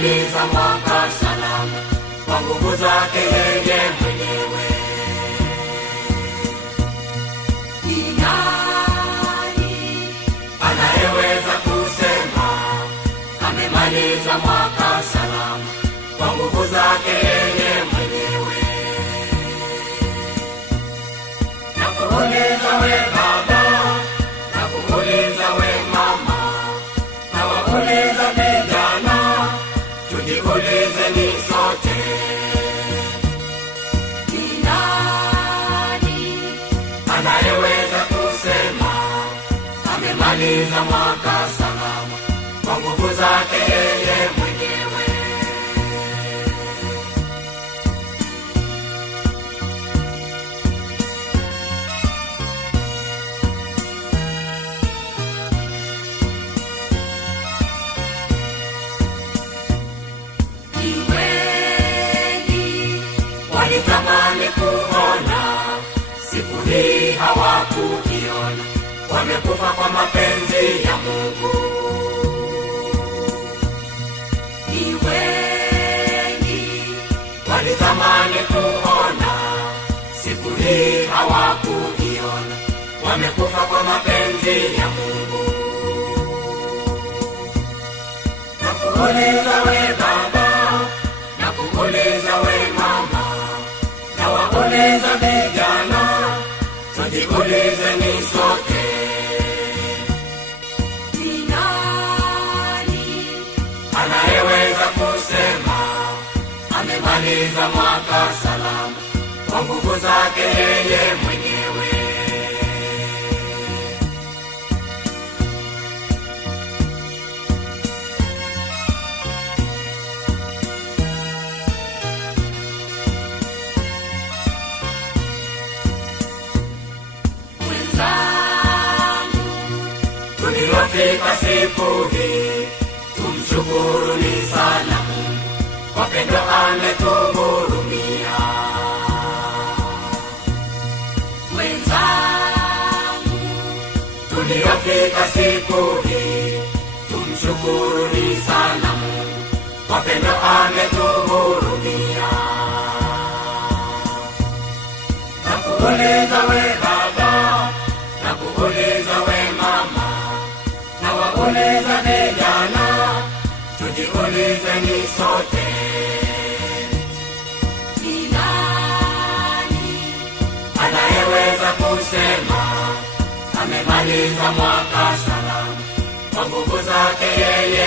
amemaliza mwaka salama kwa nguvu zake yeye mwenyewe. Ni nani anayeweza kusema amemaliza mwaka salama kwa nguvu zake yeye mwenyewe? Nakuuliza we baba, nakuuliza we mama, nawauliza vijana, tujiulizeni sote. Ni nani anayeweza kusema amemaliza mwaka salama kwa nguvu zake yeye mwenyewe? Walitamani kuona siku hii hawakuiona, wamekufa kwa mapenzi ya Mungu. Ni wengi walitamani kuona siku hii hawakuiona, wamekufa kwa mapenzi ya Mungu. Nakuuliza we baba, nakuuliza we mama, nawauliza vijana, tujiulizeni sote. Ni nani anayeweza kusema amemaliza mwaka salama kwa nguvu zake yeye mwenyewe? Tuliofika siku hii tumshukuruni sana Mungu kwa pendo ametuhurumia. Wenzangu, tuliofika siku hii tumshukuruni sana Mungu kwa pendo ametuhurumia. Nakuuliza we baba, nakuuliza we mama, nawauliza vijana, tujiulizeni sote. Ni nani anayeweza kusema amemaliza mwaka salama kwa nguvu zake yeye